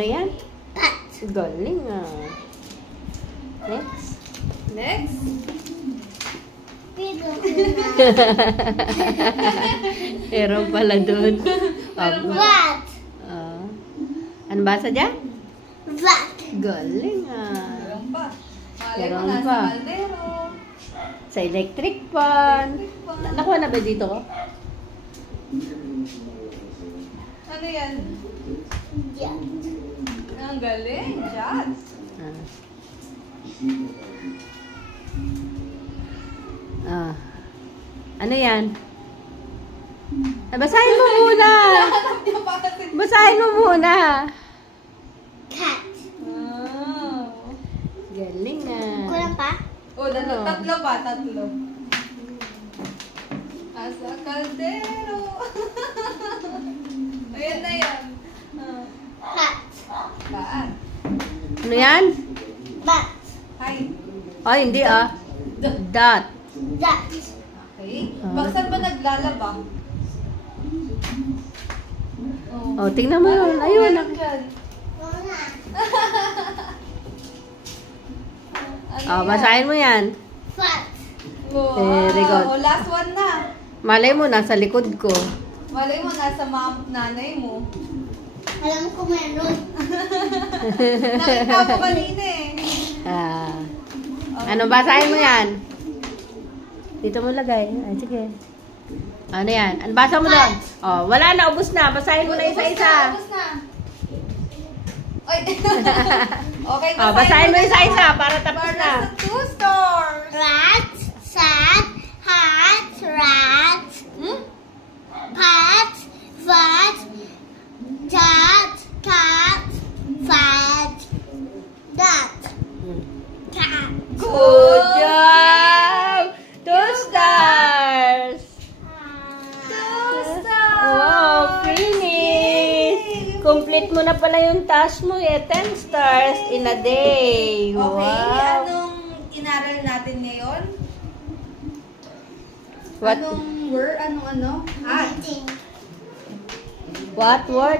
Ano yan? Cat. Galing ah. Next. Next. Pigo. Meron pala dun. Rat. Ano basa dyan? Rat. Galing ah. Meron pa. Malay mo, Meron nasa pa. kaldero. Sa electric fan. Nakuha na ba dito ko? Ano yan? Yeah. Ang galing. Jazz. Ano yan? Basahin mo muna. Basahin mo muna. Cat. Wow. Galing ah. Kulang pa? Oh, tatlo pa, tatlo. Asa kaldero. Ayan na yan. Cat. Kaan. Ano yan? Bat. Hi. Ay, hindi ah. Dot. Rat. Okay. Baksan ba naglalaba? Oh, tingnan mo yun. Ayun. Meron dyan. Wala. Ano Basahin mo yan. Fat. Wow. Very good. Last one na. Malay mo, nasa likod ko. Malay mo, nasa nanay mo. Alam ko meron. Nakita mo kanina eh. Ano, basahin mo yan. Dito mo lagay. Ay, sige. Ano yan? Ano, basa mo doon. Oh, wala na, ubus na. Basahin mo na isa-isa. Ubus na. Oy. Okay, Basahin mo isa-isa para tapos Para na. sa 2 stars. Rat. Sat. Hat. Rat. Cat. Fat. Cat. Cat. Fat. Dot. Cat. Good job! 2 stars! 2 stars. Wow, finish! Complete mo na pala yung task mo eh. 10 stars in a day. Okay, Wow! anong inaral natin ngayon? What? Anong word? Anong ano? Hat. Eating. What word?